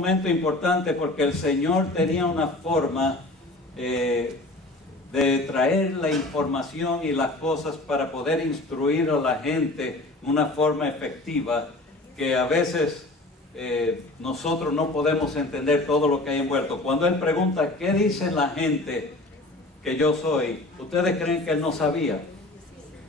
Momento importante porque el Señor tenía una forma de traer la información y las cosas para poder instruir a la gente de una forma efectiva que a veces nosotros no podemos entender todo lo que hay envuelto. Cuando Él pregunta, ¿qué dice la gente que yo soy? ¿Ustedes creen que Él no sabía?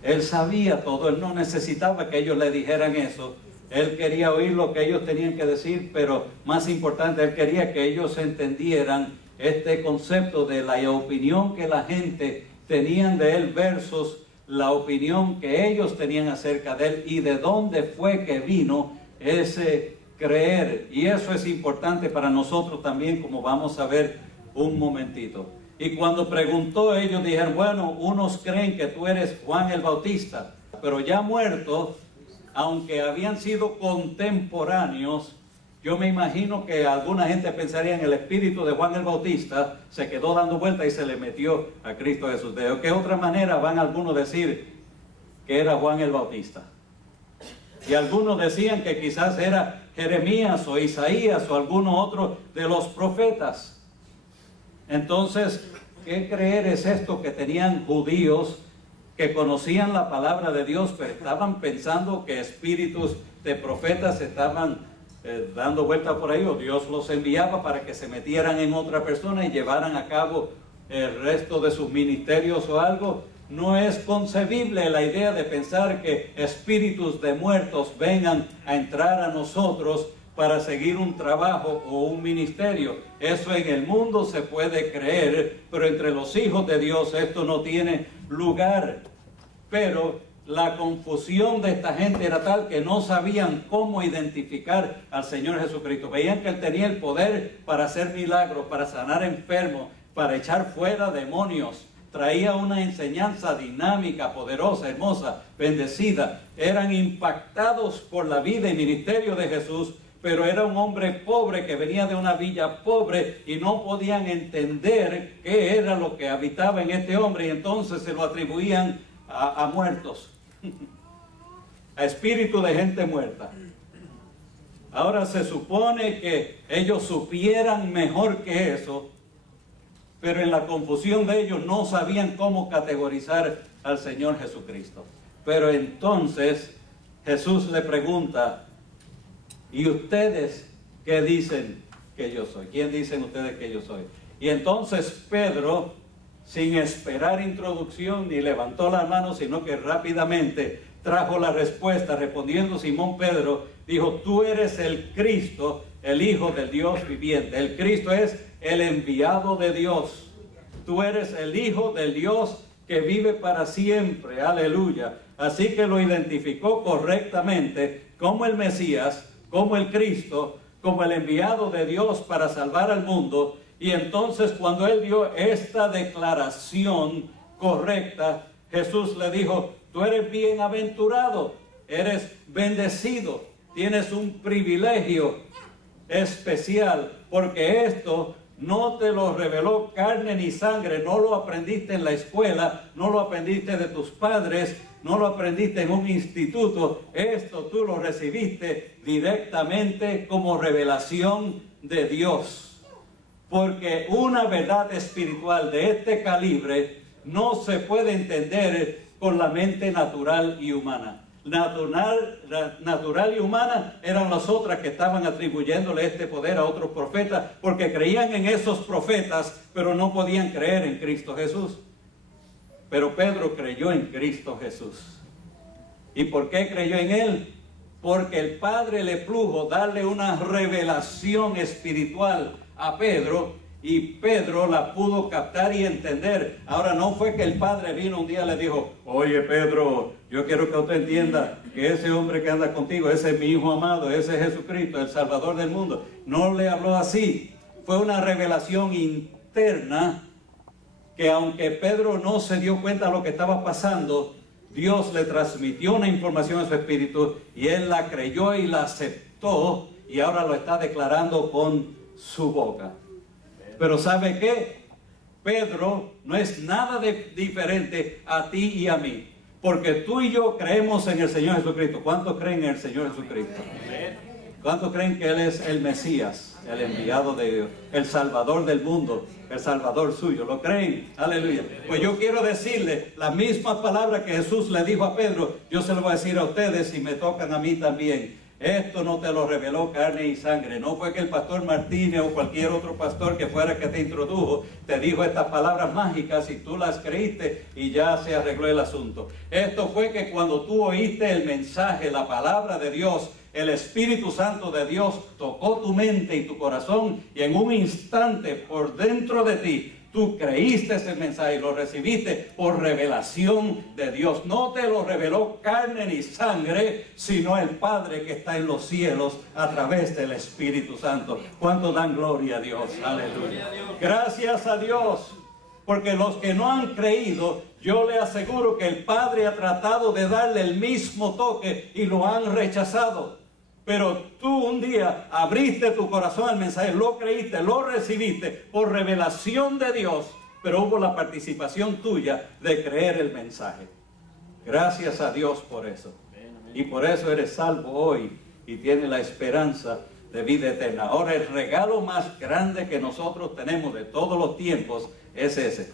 Él sabía todo, Él no necesitaba que ellos le dijeran eso. Él quería oír lo que ellos tenían que decir, pero más importante, Él quería que ellos entendieran este concepto de la opinión que la gente tenían de Él versus la opinión que ellos tenían acerca de Él y de dónde fue que vino ese creer. Y eso es importante para nosotros también, como vamos a ver un momentito. Y cuando preguntó, ellos dijeron, bueno, unos creen que tú eres Juan el Bautista, pero ya muerto, aunque habían sido contemporáneos, yo me imagino que alguna gente pensaría en el espíritu de Juan el Bautista, se quedó dando vuelta y se le metió a Cristo Jesús. ¿De qué otra manera van algunos a decir que era Juan el Bautista? Y algunos decían que quizás era Jeremías o Isaías o alguno otro de los profetas. Entonces, ¿qué creer es esto que tenían judíos que conocían la palabra de Dios, pero estaban pensando que espíritus de profetas estaban dando vuelta por ahí, o Dios los enviaba para que se metieran en otra persona y llevaran a cabo el resto de sus ministerios o algo? No es concebible la idea de pensar que espíritus de muertos vengan a entrar a nosotros para seguir un trabajo o un ministerio. Eso en el mundo se puede creer, pero entre los hijos de Dios esto no tiene lugar. Pero la confusión de esta gente era tal que no sabían cómo identificar al Señor Jesucristo. Veían que Él tenía el poder para hacer milagros, para sanar enfermos, para echar fuera demonios. Traía una enseñanza dinámica, poderosa, hermosa, bendecida. Eran impactados por la vida y ministerio de Jesús, pero era un hombre pobre que venía de una villa pobre y no podían entender qué era lo que habitaba en este hombre, y entonces se lo atribuían a muertos, a espíritu de gente muerta. Ahora se supone que ellos supieran mejor que eso, pero en la confusión de ellos no sabían cómo categorizar al Señor Jesucristo. Pero entonces Jesús le pregunta, ¿y ustedes qué dicen que yo soy? ¿Quién dicen ustedes que yo soy? Y entonces Pedro, sin esperar introducción, ni levantó la mano, sino que rápidamente trajo la respuesta. Respondiendo Simón Pedro, dijo, tú eres el Cristo, el Hijo del Dios viviente. El Cristo es el enviado de Dios. Tú eres el Hijo del Dios que vive para siempre. Aleluya. Así que lo identificó correctamente como el Mesías, como el Cristo, como el enviado de Dios para salvar al mundo. Y entonces cuando Él dio esta declaración correcta, Jesús le dijo, tú eres bienaventurado, eres bendecido, tienes un privilegio especial, porque esto no te lo reveló carne ni sangre, no lo aprendiste en la escuela, no lo aprendiste de tus padres, no lo aprendiste en un instituto. Esto tú lo recibiste directamente como revelación de Dios. Porque una verdad espiritual de este calibre no se puede entender con la mente natural y humana. Natural y humana eran las otras que estaban atribuyéndole este poder a otros profetas, porque creían en esos profetas, pero no podían creer en Cristo Jesús. Pero Pedro creyó en Cristo Jesús. ¿Y por qué creyó en Él? Porque el Padre le plugo darle una revelación espiritual a Pedro, y Pedro la pudo captar y entender. Ahora, no fue que el Padre vino un día y le dijo, oye Pedro, yo quiero que usted entienda que ese hombre que anda contigo, ese es mi Hijo amado, ese es Jesucristo, el Salvador del mundo. No le habló así. Fue una revelación interna que, aunque Pedro no se dio cuenta de lo que estaba pasando, Dios le transmitió una información a su espíritu y él la creyó y la aceptó, y ahora lo está declarando con su boca. Pero ¿sabe qué? Pedro no es nada diferente a ti y a mí, porque tú y yo creemos en el Señor Jesucristo. ¿Cuántos creen en el Señor Jesucristo? ¿Cuántos creen que Él es el Mesías, el enviado de Dios, el Salvador del mundo, el Salvador suyo? ¿Lo creen? Aleluya. Pues yo quiero decirle la misma palabra que Jesús le dijo a Pedro, yo se lo voy a decir a ustedes y me tocan a mí también. Esto no te lo reveló carne y sangre. No fue que el pastor Martínez o cualquier otro pastor que fuera que te introdujo te dijo estas palabras mágicas y tú las creíste y ya se arregló el asunto. Esto fue que cuando tú oíste el mensaje, la palabra de Dios, el Espíritu Santo de Dios tocó tu mente y tu corazón y en un instante por dentro de ti tú creíste ese mensaje y lo recibiste por revelación de Dios. No te lo reveló carne ni sangre, sino el Padre que está en los cielos a través del Espíritu Santo. ¿Cuánto dan gloria a Dios? Aleluya. Gracias a Dios. Porque los que no han creído, yo le aseguro que el Padre ha tratado de darle el mismo toque y lo han rechazado. Pero tú un día abriste tu corazón al mensaje, lo creíste, lo recibiste por revelación de Dios, pero hubo la participación tuya de creer el mensaje. Gracias a Dios por eso. Y por eso eres salvo hoy y tienes la esperanza de vida eterna. Ahora el regalo más grande que nosotros tenemos de todos los tiempos es ese.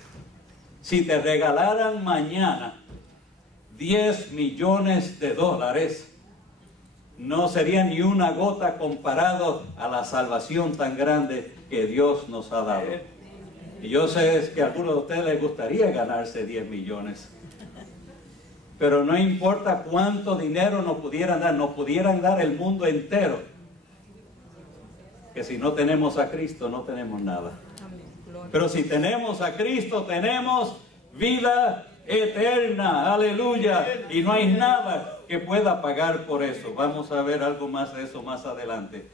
Si te regalaran mañana 10 millones de dólares, no sería ni una gota comparado a la salvación tan grande que Dios nos ha dado. Y yo sé que a algunos de ustedes les gustaría ganarse 10 millones. Pero no importa cuánto dinero nos pudieran dar el mundo entero. Que si no tenemos a Cristo no tenemos nada. Pero si tenemos a Cristo tenemos vida eterna, aleluya, y no hay nada que pueda pagar por eso. Vamos a ver algo más de eso más adelante.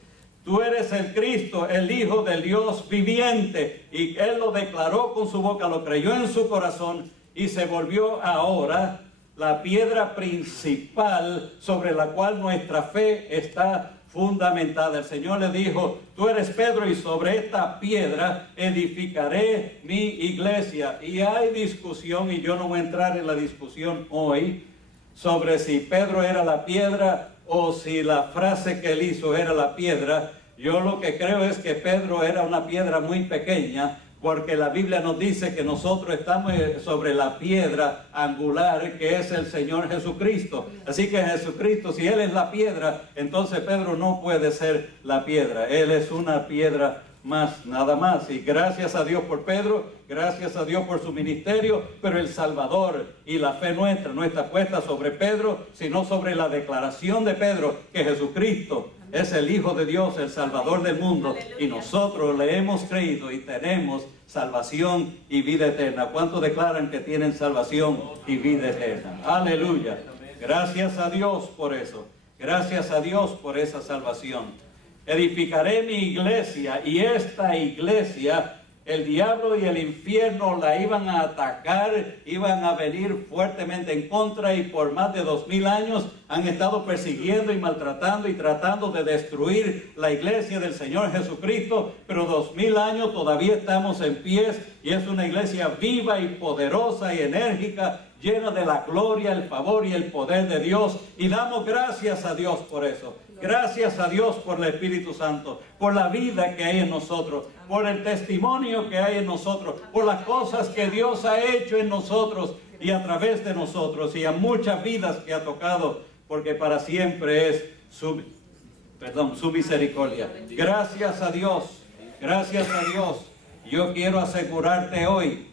Tú eres el Cristo, el Hijo del Dios viviente, y Él lo declaró con su boca, lo creyó en su corazón, y se volvió ahora la piedra principal sobre la cual nuestra fe está fundamentada. El Señor le dijo, tú eres Pedro y sobre esta piedra edificaré mi iglesia. Y hay discusión, y yo no voy a entrar en la discusión hoy, sobre si Pedro era la piedra o si la frase que él hizo era la piedra. Yo lo que creo es que Pedro era una piedra muy pequeña, porque la Biblia nos dice que nosotros estamos sobre la piedra angular que es el Señor Jesucristo. Así que Jesucristo, si Él es la piedra, entonces Pedro no puede ser la piedra. Él es una piedra más, nada más. Y gracias a Dios por Pedro, gracias a Dios por su ministerio, pero el Salvador y la fe nuestra no está puesta sobre Pedro, sino sobre la declaración de Pedro que Jesucristo es el Hijo de Dios, el Salvador del mundo, y nosotros le hemos creído y tenemos salvación y vida eterna. ¿Cuántos declaran que tienen salvación y vida eterna? Aleluya. Gracias a Dios por eso. Gracias a Dios por esa salvación. Edificaré mi iglesia, y esta iglesia, el diablo y el infierno la iban a atacar, iban a venir fuertemente en contra, y por más de 2000 años han estado persiguiendo y maltratando y tratando de destruir la iglesia del Señor Jesucristo, pero 2000 años todavía estamos en pies, y es una iglesia viva y poderosa y enérgica, llena de la gloria, el favor y el poder de Dios, y damos gracias a Dios por eso. Gracias a Dios por el Espíritu Santo, por la vida que hay en nosotros, por el testimonio que hay en nosotros, por las cosas que Dios ha hecho en nosotros y a través de nosotros, y a muchas vidas que ha tocado, porque para siempre es su misericordia. Gracias a Dios, gracias a Dios. Yo quiero asegurarte hoy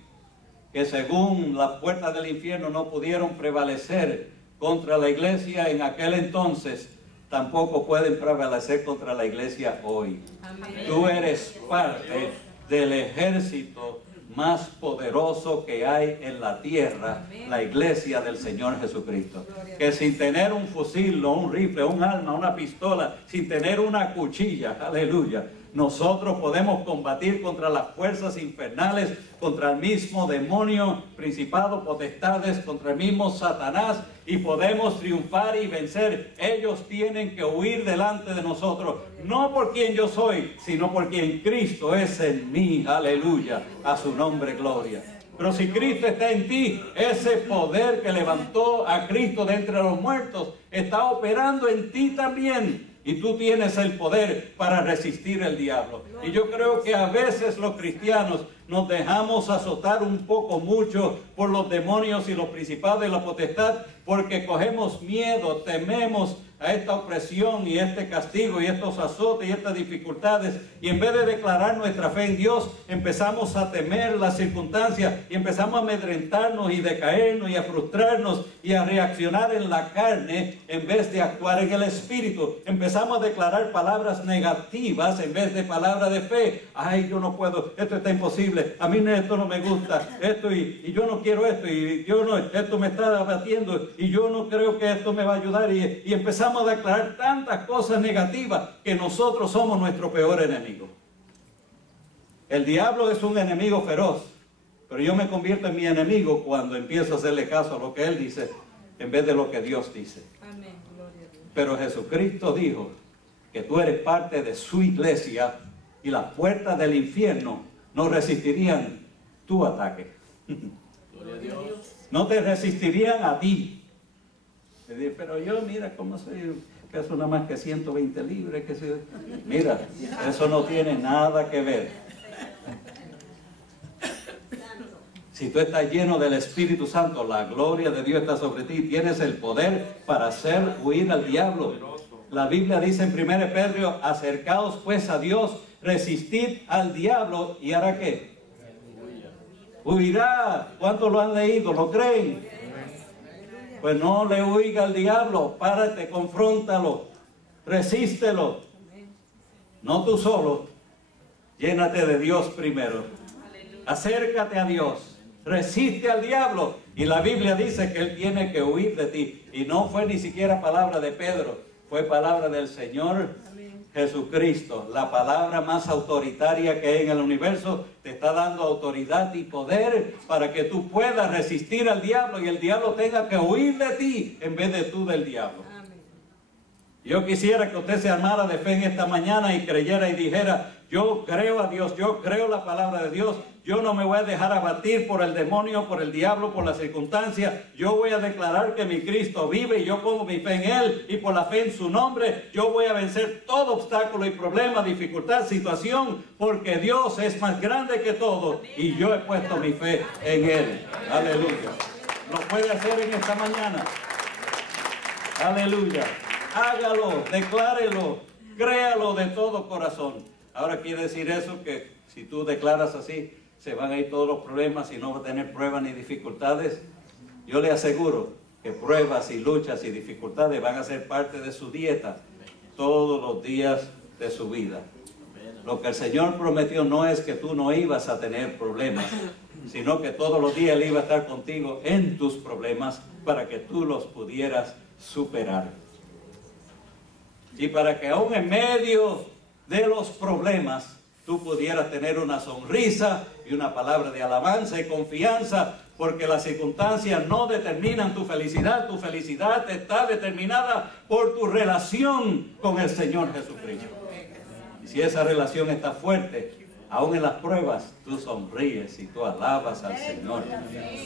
que según las puertas del infierno no pudieron prevalecer contra la iglesia en aquel entonces, tampoco pueden prevalecer contra la iglesia hoy. Amén. Tú eres parte del ejército más poderoso que hay en la tierra, la iglesia del Señor Jesucristo. Que sin tener un fusil, o un rifle, un arma, una pistola, sin tener una cuchilla, aleluya, nosotros podemos combatir contra las fuerzas infernales, contra el mismo demonio, principado, potestades, contra el mismo Satanás, y podemos triunfar y vencer. Ellos tienen que huir delante de nosotros, no por quien yo soy, sino por quien Cristo es en mí, aleluya, a su nombre gloria. Pero si Cristo está en ti, ese poder que levantó a Cristo de entre los muertos está operando en ti también. y tú tienes el poder para resistir el diablo. Y yo creo que a veces los cristianos nos dejamos azotar un poco mucho por los demonios y los principados de la potestad, porque cogemos miedo, tememos a esta opresión y este castigo y estos azotes y estas dificultades, y en vez de declarar nuestra fe en Dios, empezamos a temer las circunstancias y empezamos a amedrentarnos y decaernos y a frustrarnos y a reaccionar en la carne en vez de actuar en el espíritu. Empezamos a declarar palabras negativas en vez de palabras de fe. Ay, yo no puedo, esto está imposible, a mí esto no me gusta, esto y yo no quiero esto, y yo no, esto me está abatiendo y yo no creo que esto me va a ayudar, y empezamos a declarar tantas cosas negativas que nosotros somos nuestro peor enemigo. El diablo es un enemigo feroz, pero yo me convierto en mi enemigo cuando empiezo a hacerle caso a lo que él dice en vez de lo que Dios dice. Amén. Gloria a Dios. Pero Jesucristo dijo que tú eres parte de su iglesia y las puertas del infierno no resistirían tu ataque. Gloria a Dios. No te resistirían a ti. Pero yo, mira cómo soy, peso nada más que 120 libras. Mira, eso no tiene nada que ver. Si tú estás lleno del Espíritu Santo, la gloria de Dios está sobre ti, tienes el poder para hacer huir al diablo. La Biblia dice en 1 Pedro, acercaos pues a Dios, resistid al diablo, ¿y hará qué? Huirá. ¿Cuántos lo han leído? ¿Lo creen? Pues no le huiga al diablo, párate, confróntalo, resístelo. No tú solo, llénate de Dios primero. Acércate a Dios, resiste al diablo. Y la Biblia dice que él tiene que huir de ti. Y no fue ni siquiera palabra de Pedro, fue palabra del Señor Jesucristo. La palabra más autoritaria que hay en el universo te está dando autoridad y poder para que tú puedas resistir al diablo y el diablo tenga que huir de ti en vez de tú del diablo. Yo quisiera que usted se armara de fe en esta mañana y creyera y dijera, yo creo a Dios, yo creo la palabra de Dios, yo no me voy a dejar abatir por el demonio, por el diablo, por las circunstancias. Yo voy a declarar que mi Cristo vive y yo pongo mi fe en Él, y por la fe en su nombre yo voy a vencer todo obstáculo y problema, dificultad, situación, porque Dios es más grande que todo y yo he puesto mi fe en Él. Aleluya. Lo puede hacer en esta mañana. Aleluya. Hágalo, declárelo, créalo de todo corazón. Ahora quiere decir eso que si tú declaras así, se van a ir todos los problemas y no va a tener pruebas ni dificultades. Yo le aseguro que pruebas y luchas y dificultades van a ser parte de su dieta todos los días de su vida. Lo que el Señor prometió no es que tú no ibas a tener problemas, sino que todos los días Él iba a estar contigo en tus problemas para que tú los pudieras superar. Y para que aún en medio de los problemas tú pudieras tener una sonrisa y una palabra de alabanza y confianza, porque las circunstancias no determinan tu felicidad está determinada por tu relación con el Señor Jesucristo. Y si esa relación está fuerte, aún en las pruebas, tú sonríes y tú alabas al Señor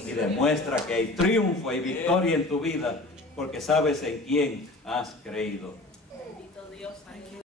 y demuestra que hay triunfo y victoria en tu vida, porque sabes en quién has creído.